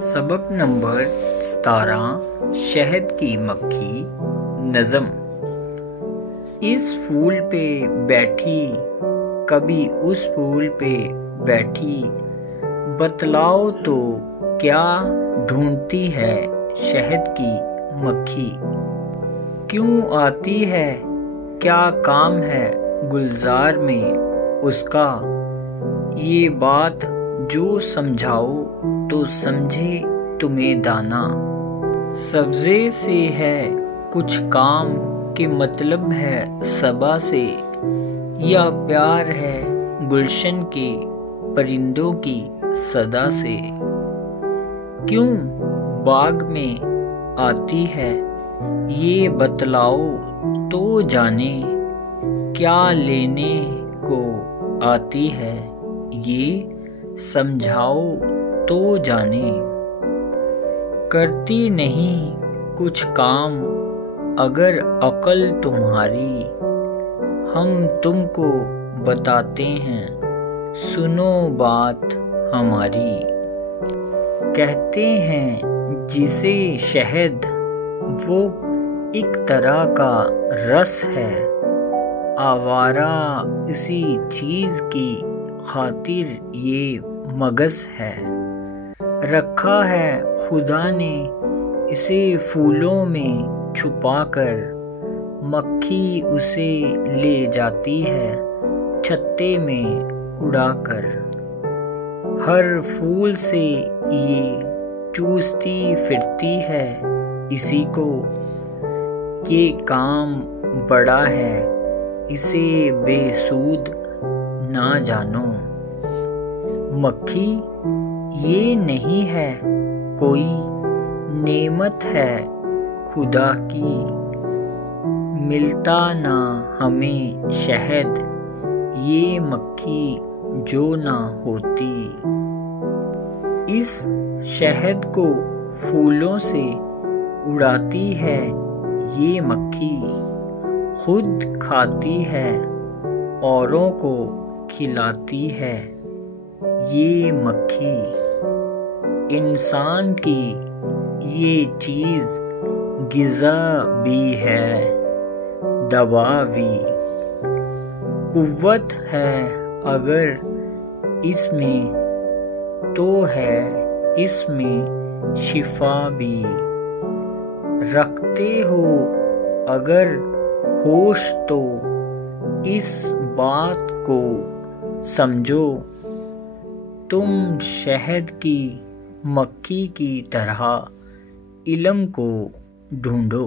सबक नंबर 17 शहद की मक्खी। नज़म। इस फूल पे बैठी, कभी उस फूल पे बैठी, बतलाओ तो क्या ढूंढती है शहद की मक्खी। क्यों आती है, क्या काम है गुलजार में उसका। ये बात जो समझाओ तो समझे तुम्हें दाना। सब्ज़े से है कुछ काम के मतलब है सबा से, या प्यार है गुलशन के परिंदों की सदा से। क्यों बाग में आती है ये बतलाओ तो जाने, क्या लेने को आती है ये समझाओ तो जाने। करती नहीं कुछ काम अगर अक्ल तुम्हारी, हम तुमको बताते हैं सुनो बात हमारी। कहते हैं जिसे शहद वो एक तरह का रस है, आवारा इसी चीज़ की खातिर ये मगज़ है। रखा है खुदा ने इसे फूलों में छुपाकर, मक्खी उसे ले जाती है छत्ते में उड़ाकर। हर फूल से ये चूसती फिरती है इसी को, ये काम बड़ा है इसे बेसूद ना जानो। मक्खी ये नहीं है कोई नेमत है खुदा की, मिलता ना हमें शहद ये मक्खी जो ना होती। इस शहद को फूलों से उड़ाती है ये मक्खी, खुद खाती है औरों को खिलाती है ये मक्खी। इंसान की ये चीज़ ग़िज़ा भी है दवा भी, कुव्वत है अगर इसमें तो है इसमें शिफा भी। रखते हो अगर होश तो इस बात को समझो, तुम शहद की मक्खी की तरह इल्म को ढूंढो।